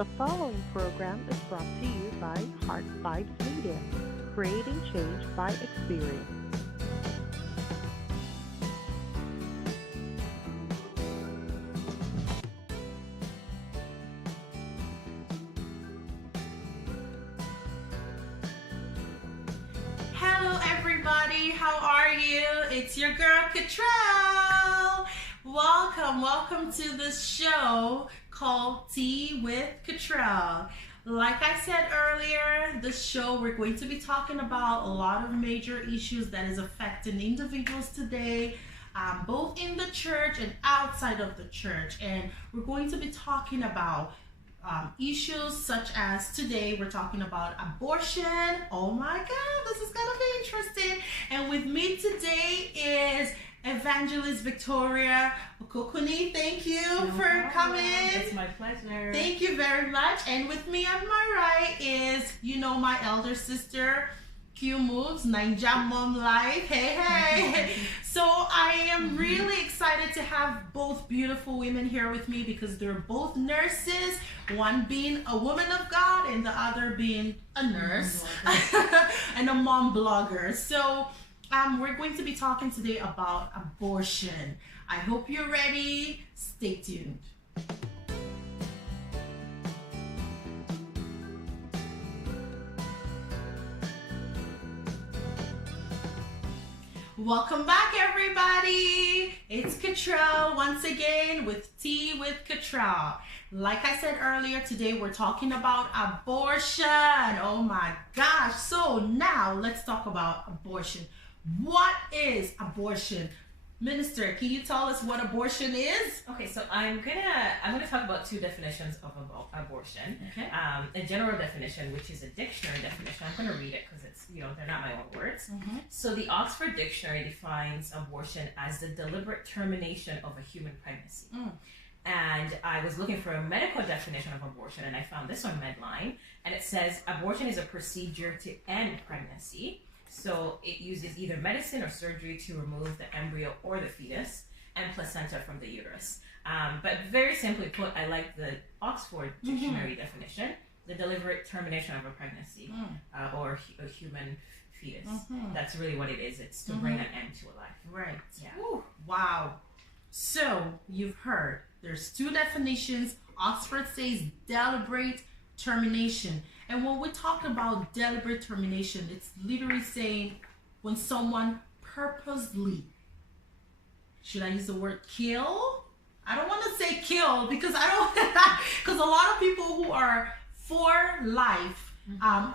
The following program is brought to you by Heart Vibes Media, creating change by experience. Hello everybody, how are you? It's your girl KATRIEL. Welcome to this show called Tea with KATRIEL. Like I said earlier, this show we're going to be talking about a lot of major issues that is affecting individuals today, both in the church and outside of the church. And we're going to be talking about issues such as today we're talking about abortion. Oh my God, this is gonna be interesting. And with me today is Evangelist Victoria Okojie. Thank you for coming. It's my pleasure. Thank you very much. And with me on my right is, my elder sister, Q Moves, Naijamomlife. Hey. So I am really excited to have both beautiful women here with me because they're both nurses, one being a woman of God and the other being a nurse and a mom blogger. So we're going to be talking today about abortion. I hope you're ready. Stay tuned. Welcome back, everybody. It's KATRIEL once again with Tea with KATRIEL. Like I said earlier, today we're talking about abortion. Oh my gosh. So now let's talk about abortion. What is abortion? Minister, can you tell us what abortion is? Okay, so I'm gonna talk about two definitions of abortion. Okay. A general definition, which is a dictionary definition. I'm gonna read it because it's they're not my own words. Mm-hmm. So the Oxford Dictionary defines abortion as the deliberate termination of a human pregnancy. And I was looking for a medical definition of abortion, and I found this on Medline, and it says abortion is a procedure to end pregnancy. So it uses either medicine or surgery to remove the embryo or the fetus and placenta from the uterus. But very simply put, I like the Oxford Dictionary definition, the deliberate termination of a pregnancy or a human fetus. That's really what it is. It's to bring an end to a life. Right. Yeah. Ooh, wow. So you've heard there's two definitions. Oxford says deliberate termination. And when we talk about deliberate termination, it's literally saying when someone purposely, should I use the word kill? I don't want to say kill because because a lot of people who are for life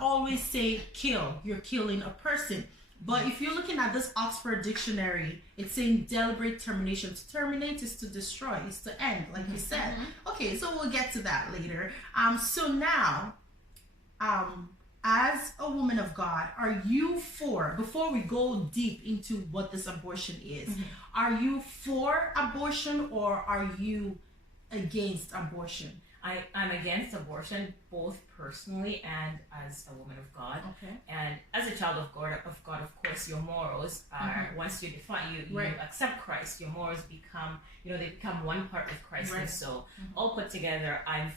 always say kill. You're killing a person. But if you're looking at this Oxford Dictionary, it's saying deliberate termination. To terminate is to destroy, is to end, like you said. Okay, so we'll get to that later. So now, as a woman of God, are you for, before we go deep into what this abortion is, are you for abortion or are you against abortion? I'm against abortion, both personally and as a woman of God. Okay. And as a child of God, of course, your morals are, once you you accept Christ, your morals become, they become one part with Christ. Right. And so, all put together, I'm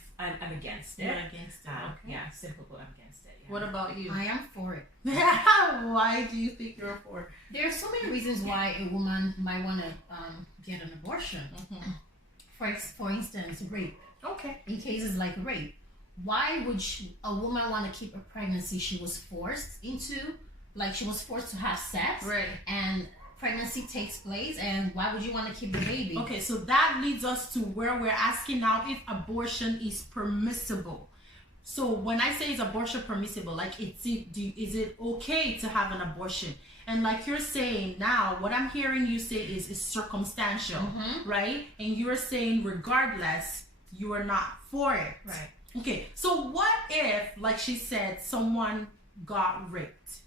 against it. You're against it. Okay. Yeah, simple put, I'm against it. Yeah. What about you? I am for it. Why do you think you're for it? There are so many reasons why a woman might want to get an abortion. For instance, rape. Okay. In cases like rape, why would a woman want to keep a pregnancy she was forced into? Like she was forced to have sex, Right. And pregnancy takes place, and why would you want to keep the baby? Okay, so that leads us to where we're asking now if abortion is permissible. So when I say is abortion permissible, like is it okay to have an abortion? And like you're saying now, what I'm hearing you say is circumstantial, right? And you're saying regardless, you are not for it. Right. Okay, so what if, like she said, someone got raped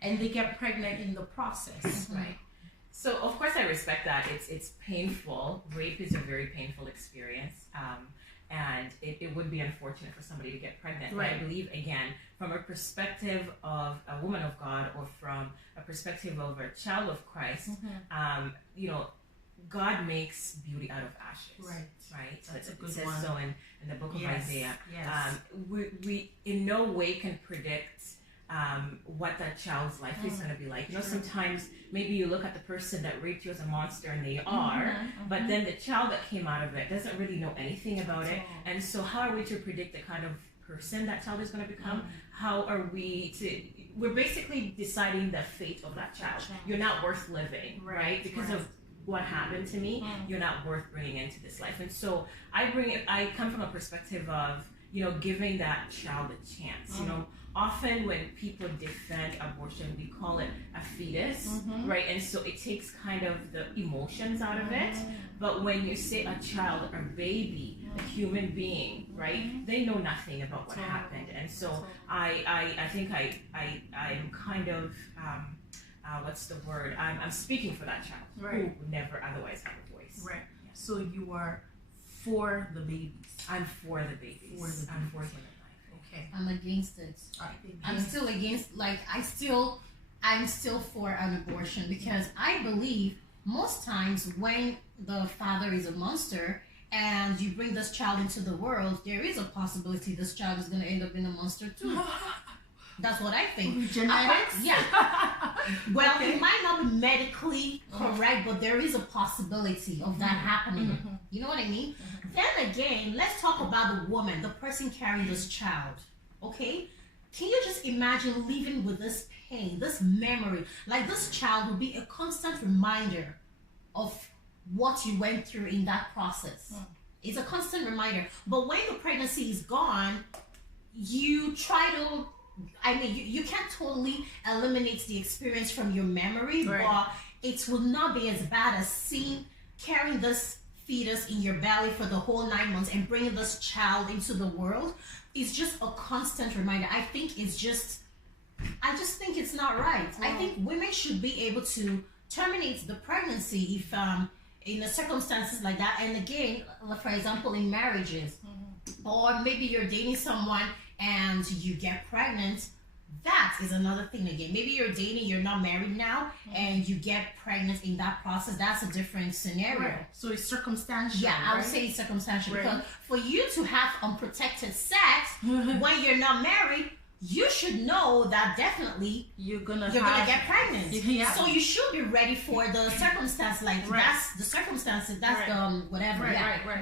and they get pregnant in the process? Right. So of course I respect that. It's painful. Rape is a very painful experience. And it would be unfortunate for somebody to get pregnant. Right. But I believe, again, from a perspective of a woman of God or from a perspective of a child of Christ, God makes beauty out of ashes. Right. So That's a it good says one. so in the book of Yes, Isaiah. yes. We in no way can predict what that child's life is going to be like. You know, sometimes maybe you look at the person that raped you as a monster, and they are, but then the child that came out of it doesn't really know anything about it. And so how are we to predict the kind of person that child is going to become? How are we to... We're basically deciding the fate of that child. You're not worth living, right? Because of what happened to me, you're not worth bringing into this life. And so I come from a perspective of, you know, giving that child a chance. You know, often when people defend abortion, we call it a fetus, right? And so it takes kind of the emotions out of it. But when you say a child, a baby, a human being, right? They know nothing about what happened. And so I think I'm kind of what's the word? I'm speaking for that child who would never otherwise have a voice. Right. Yeah. So you are for the babies. I'm for the babies. I'm for human life. Okay. I'm against it. I'm still against, like, I'm still for an abortion, because I believe most times when the father is a monster and you bring this child into the world, there is a possibility this child is going to end up being a monster too. That's what I think. Genetics? Yeah. Well, it might not be medically correct, but there is a possibility of that happening. You know what I mean? Then again, let's talk about the woman, the person carrying this child. Okay? Can you just imagine living with this pain, this memory? Like, this child will be a constant reminder of what you went through in that process. It's a constant reminder. But when the pregnancy is gone, you try to... I mean, you can't totally eliminate the experience from your memory, but it will not be as bad as carrying this fetus in your belly for the whole 9 months and bringing this child into the world. It's just a constant reminder. I just think it's not right. I think women should be able to terminate the pregnancy if in the circumstances like that. And again, for example, in marriages, or maybe you're dating someone and you get pregnant. That is another thing again. Maybe you're dating, you're not married now, and you get pregnant in that process. That's a different scenario. So it's circumstantial. Yeah, I would say it's circumstantial. Because for you to have unprotected sex when you're not married, you should know that definitely you're gonna get pregnant. Yeah. So you should be ready for the circumstance. Like that's the circumstances. That's the whatever.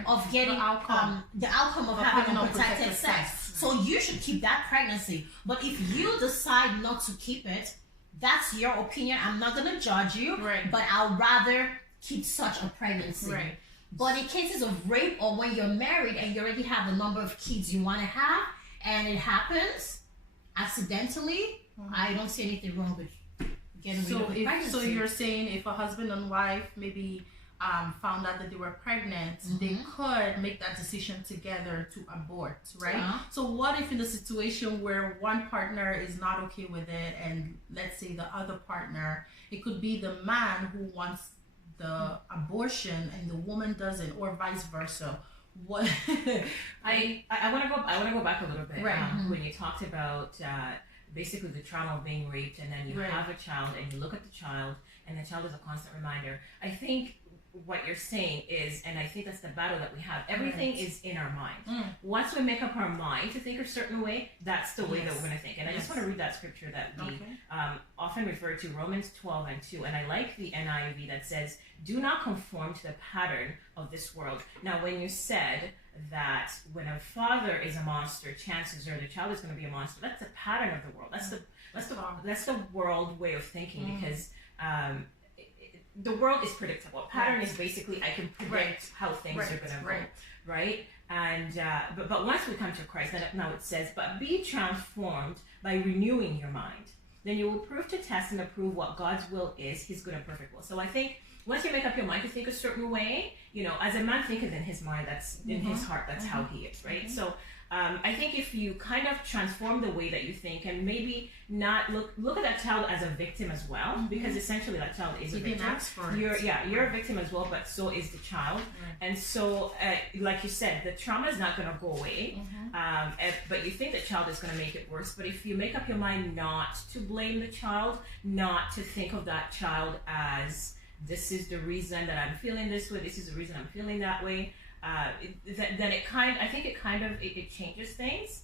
Of getting the outcome of having unprotected sex. So you should keep that pregnancy. But if you decide not to keep it, that's your opinion. I'm not gonna judge you. But I'll rather keep such a pregnancy. But in cases of rape, or when you're married and you already have the number of kids you want to have, and it happens accidentally, I don't see anything wrong with getting rid of the pregnancy. So you're saying if a husband and wife maybe found out that they were pregnant, they could make that decision together to abort, right? So what if in a situation where one partner is not okay with it, and let's say the other partner, it could be the man who wants the abortion and the woman doesn't, or vice versa? What I want to go back a little bit when you talked about basically the trauma of being raped, and then you have a child and you look at the child, and the child is a constant reminder. I think what you're saying is, and I think that's the battle that we have, everything is in our mind. Once we make up our mind to think a certain way, that's the way that we're going to think. And I just want to read that scripture that we often refer to, Romans 12:2, and I like the NIV that says, do not conform to the pattern of this world. Now, when you said that when a father is a monster, chances are the child is going to be a monster, that's the pattern of the world. That's the world way of thinking, because the world is predictable. Pattern is basically I can predict how things are going to go, right? And but once we come to Christ, now it says, but be transformed by renewing your mind. Then you will prove to test and approve what God's will is, His good and perfect will. So I think once you make up your mind to think a certain way, you know, as a man thinketh in his mind, that's in his heart, that's how he is, right? So I think if you kind of transform the way that you think, and maybe not look at that child as a victim as well, because essentially that child is a victim. You're a victim as well, but so is the child. And so, like you said, the trauma is not going to go away, but you think the child is going to make it worse. But if you make up your mind not to blame the child, not to think of that child as this is the reason that I'm feeling this way, this is the reason I'm feeling that way, then I think it changes things.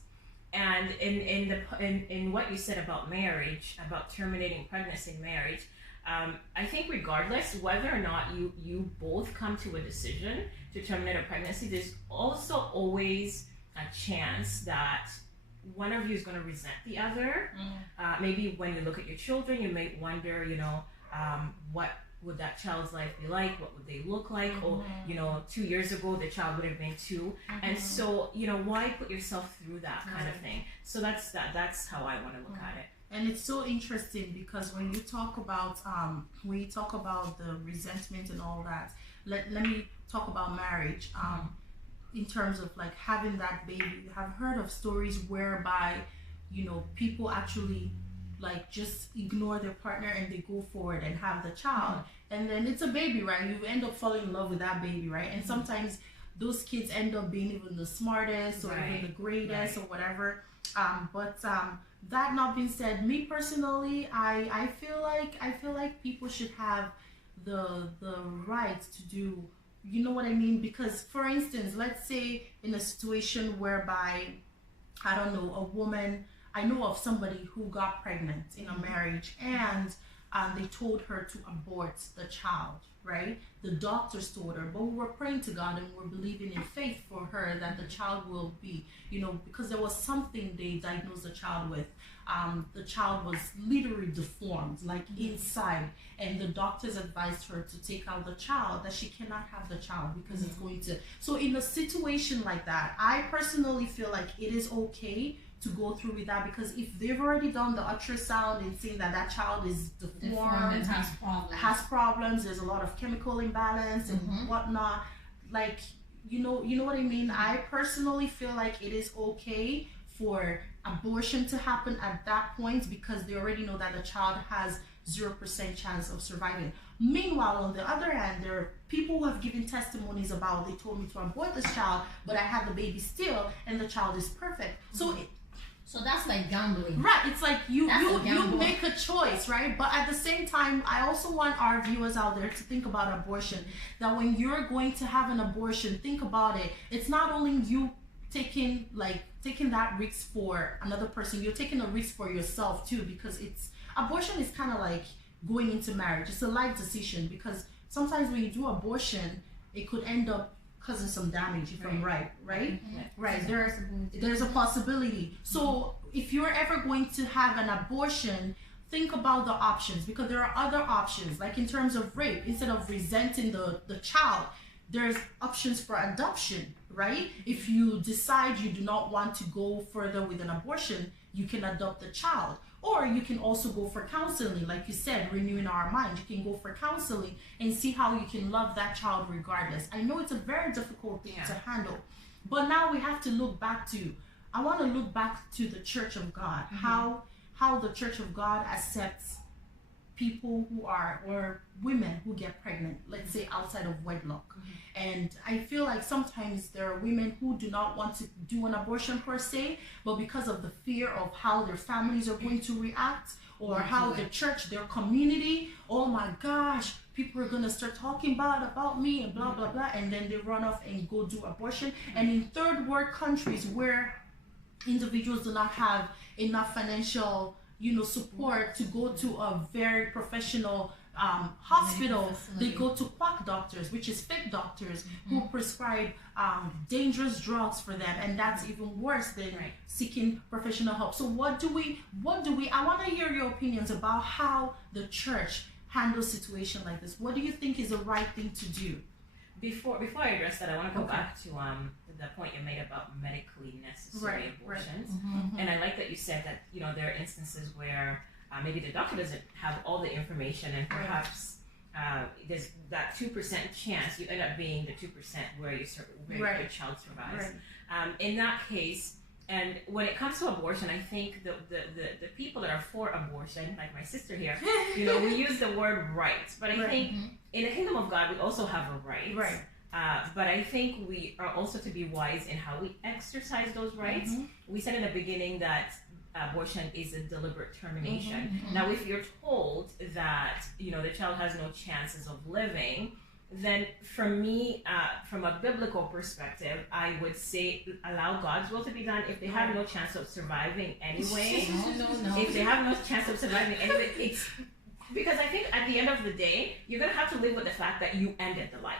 And in what you said about marriage, about terminating pregnancy in marriage, I think regardless whether or not you both come to a decision to terminate a pregnancy, there's also always a chance that one of you is going to resent the other. Maybe when you look at your children, you may wonder, what would that child's life be like? What would they look like? Or, 2 years ago, the child would have been 2. And so, why put yourself through that kind of thing? So that's how I want to look at it. And it's so interesting because when you talk about the resentment and all that, let me talk about marriage. In terms of like having that baby, I've heard of stories whereby, people actually like just ignore their partner and they go forward and have the child, and then it's a baby, right? You end up falling in love with that baby, right? And sometimes those kids end up being even the smartest or even the greatest or whatever. But that not being said, me personally, I feel like people should have the right to do, you know what I mean? Because for instance, let's say in a situation whereby, I don't know, a woman, I know of somebody who got pregnant in a marriage and they told her to abort the child, right? The doctors told her, but we were praying to God and we're believing in faith for her that the child will be, because there was something they diagnosed the child with. The child was literally deformed, like inside, and the doctors advised her to take out the child, that she cannot have the child because it's going to. So in a situation like that, I personally feel like it is okay to go through with that, because if they've already done the ultrasound and seen that that child is deformed and has problems, there's a lot of chemical imbalance and whatnot, like you know what I mean. I personally feel like it is okay for abortion to happen at that point because they already know that the child has 0% chance of surviving. Meanwhile, on the other hand, there are people who have given testimonies about, they told me to abort this child, but I had the baby still and the child is perfect. So that's like gambling. Right, it's like you make a choice, right? But at the same time, I also want our viewers out there to think about abortion. That when you're going to have an abortion, think about it. It's not only you taking that risk for another person, you're taking a risk for yourself too, because abortion is kind of like going into marriage. It's a life decision, because sometimes when you do abortion, it could end up causing some damage if I'm right? There's a possibility. So if you're ever going to have an abortion, think about the options, because there are other options, like in terms of rape. Instead of resenting the child, there's options for adoption, right? If you decide you do not want to go further with an abortion, you can adopt the child. Or you can also go for counseling, like you said, renewing our mind. You can go for counseling and see how you can love that child regardless. I know it's a very difficult thing to handle, but now we have to look back to, I want to look back to the Church of God, how the Church of God accepts people who are, or women who get pregnant, let's say outside of wedlock. And I feel like sometimes there are women who do not want to do an abortion per se, but because of the fear of how their families are going to react, or how the church, their community, oh my gosh, people are going to start talking bad about me and blah, blah, blah. And then they run off and go do abortion. And in third world countries where individuals do not have enough financial support to go to a very professional hospital, they go to quack doctors, which is fake doctors, who prescribe dangerous drugs for them, and that's even worse than seeking professional help. So what do we I want to hear your opinions about how the church handles situation like this. What do you think is the right thing to do? Before I address that, I want to go back to the point you made about medically necessary abortions. And I like that you said that there are instances where maybe the doctor doesn't have all the information, and perhaps there's that 2% chance you end up being the 2% where your child survives. In that case, and when it comes to abortion, I think the people that are for abortion, like my sister here, we use the word right, but I think in the kingdom of God we also have a right. But I think we are also to be wise in how we exercise those rights. We said in the beginning that abortion is a deliberate termination. Now, if you're told that, you know, the child has no chances of living, then for me, from a biblical perspective, I would say allow God's will to be done. If they have no chance of surviving anyway, if they have no chance of surviving anyway, it's because I think at the end of the day, you're gonna have to live with the fact that you ended the life.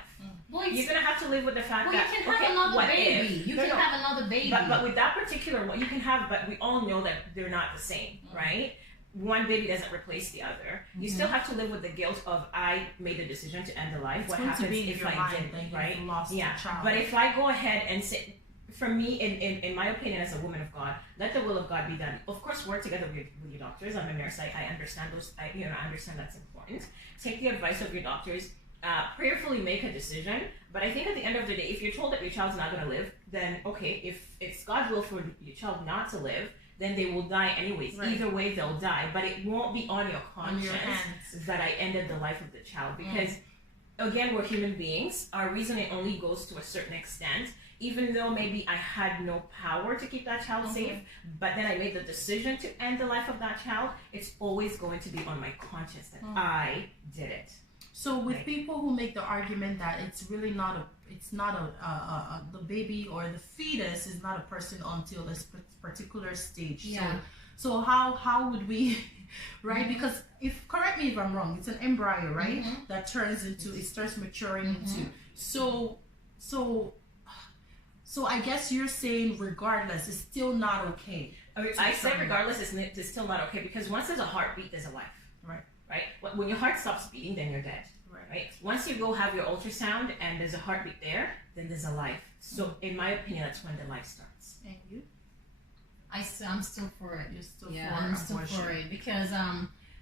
You're gonna have to live with the fact that you can have another baby. You can have another baby. But with that particular one, you can have. But we all know that they're not the same, right? One baby doesn't replace the other. You still have to live with the guilt of I made a decision to end the life. What happens if I didn't, right? Yeah. But if I go ahead and say, for me, in my opinion, as a woman of God, let the will of God be done. Of course, work together with your doctors. I'm a nurse. I understand those. I understand that's important. Take the advice of your doctors. Prayerfully make a decision. But I think at the end of the day, if you're told that your child's not going to live, then okay. If it's God's will for your child not to live, then they will die anyways. Right. Either way, they'll die. But it won't be on your conscience that I ended the life of the child. Because, again, we're human beings. Our reasoning only goes to a certain extent. Even though maybe I had no power to keep that child safe, but then I made the decision to end the life of that child, it's always going to be on my conscience that I did it. So with people who make the argument that it's really not the baby or the fetus is not a person until this particular stage. Yeah. So how would we, right? Because correct me if I'm wrong, it's an embryo, right? That turns into, it starts maturing into. So I guess you're saying regardless, it's still not okay. I say regardless, it's still not okay because once there's a heartbeat, there's a life. Right? When your heart stops beating, then you're dead. Right? Once you go have your ultrasound and there's a heartbeat there, then there's a life. So in my opinion, that's when the life starts. And you? I'm still for it. You're still for I'm still for it because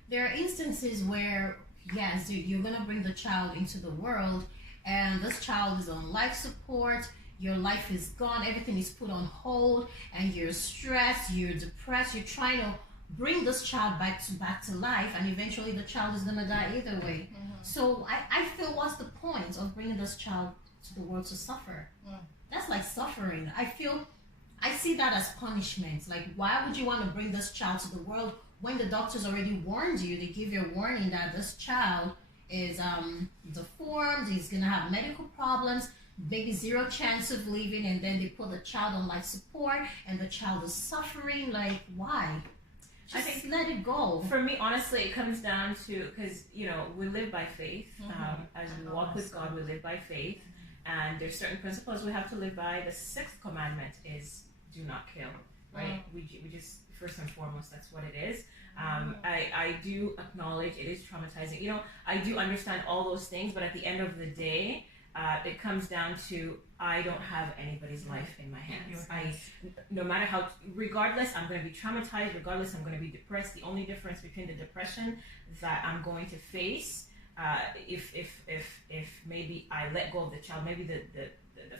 there are instances where yes, you're gonna bring the child into the world, and this child is on life support. Your life is gone. Everything is put on hold, and you're stressed. You're depressed. You're trying to bring this child back to life, and eventually the child is gonna die either way. So I feel, what's the point of bringing this child to the world to suffer? That's like suffering. I see that as punishment. Like, why would you want to bring this child to the world when the doctors already warned you? They give you a warning that this child is deformed, he's gonna have medical problems, maybe zero chance of living, and then they put the child on life support and the child is suffering. Like, why? I think let it go. For me, honestly, it comes down to, because, you know, we live by faith. As we walk with God, we live by faith. And there's certain principles we have to live by. The sixth commandment is do not kill, right? We just, first and foremost, that's what it is. I do acknowledge it is traumatizing. You know, I do understand all those things, but at the end of the day, it comes down to I don't have anybody's life in my hands. No matter how, regardless, I'm going to be traumatized. Regardless, I'm going to be depressed. The only difference between the depression that I'm going to face, if maybe I let go of the child, maybe the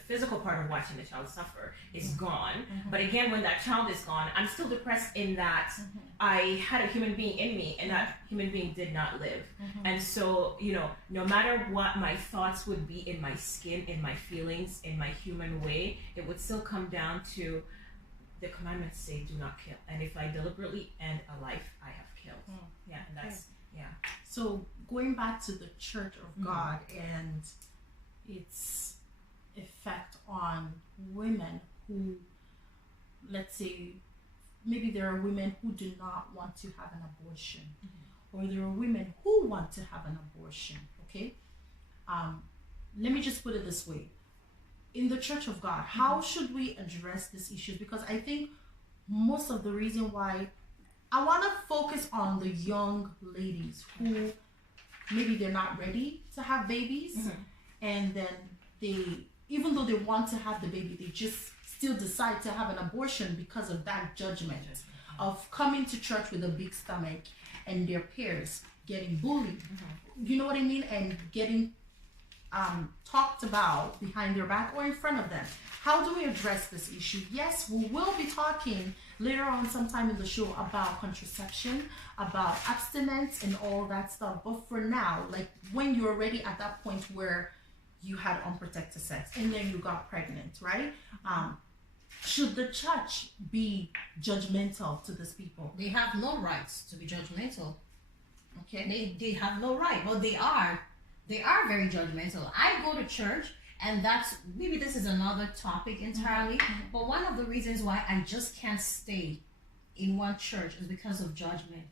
physical part of watching the child suffer is gone. But again, when that child is gone, I'm still depressed in that I had a human being in me and that human being did not live. And so, you know, no matter what my thoughts would be in my skin, in my feelings, in my human way, it would still come down to the commandments say do not kill. And if I deliberately end a life, I have killed. Yeah, and that's, So going back to the Church of God and its effect on women who, let's say, maybe there are women who do not want to have an abortion, or there are women who want to have an abortion, okay? Let me just put it this way. In the Church of God, how should we address these issues? Because I think most of the reason why I want to focus on the young ladies who maybe they're not ready to have babies, and then they, even though they want to have the baby, they just still decide to have an abortion because of that judgment of coming to church with a big stomach and their peers getting bullied. You know what I mean? And getting talked about behind their back or in front of them. How do we address this issue? Yes, we will be talking later on sometime in the show about contraception, about abstinence and all that stuff. But for now, like when you're already at that point where you had unprotected sex and then you got pregnant, right? Should the church be judgmental to these people? They have no rights to be judgmental. Okay. They have no right. Well, they are very judgmental. I go to church, and that's, maybe this is another topic entirely, but one of the reasons why I just can't stay in one church is because of judgment.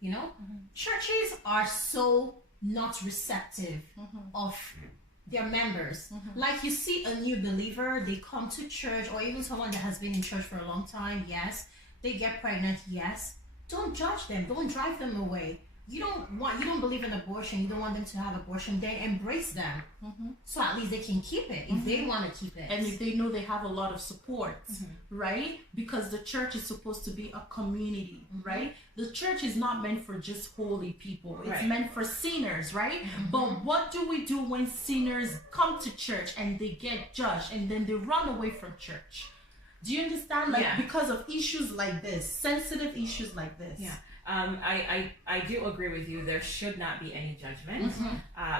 You know, churches are so not receptive of their members. Like, you see a new believer, they come to church, or even someone that has been in church for a long time, yes, they get pregnant, yes. Don't judge them, don't drive them away. You don't believe in abortion, you don't want them to have abortion, then embrace them. So at least they can keep it if they want to keep it. And if they know they have a lot of support, right? Because the church is supposed to be a community, right? The church is not meant for just holy people. It's meant for sinners, right? But what do we do when sinners come to church and they get judged and then they run away from church? Do you understand? Like, because of issues like this, sensitive issues like this. Yeah. I do agree with you. There should not be any judgment.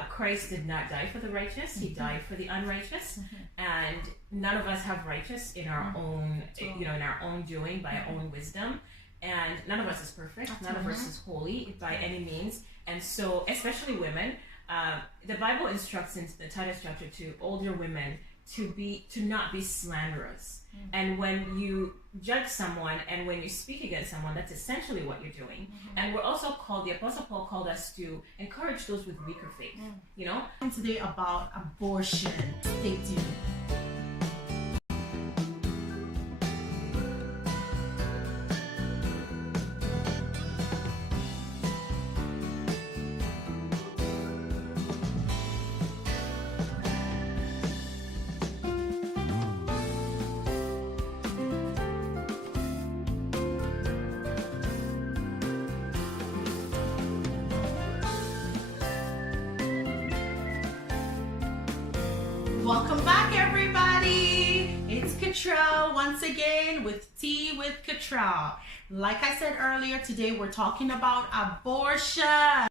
Christ did not die for the righteous. He died for the unrighteous. And none of us have righteous in our own, in our own doing, by our own wisdom. And none of us is perfect. None of us is holy by any means. And so, especially women, the Bible instructs in the Titus chapter 2, older women to not be slanderous. And when you judge someone and when you speak against someone, that's essentially what you're doing. And we're also called, the Apostle Paul called us to encourage those with weaker faith, you know? Today about abortion. Stay tuned. Welcome back, everybody. It's KATRIEL once again with Tea with KATRIEL. Like I said earlier, today we're talking about abortion.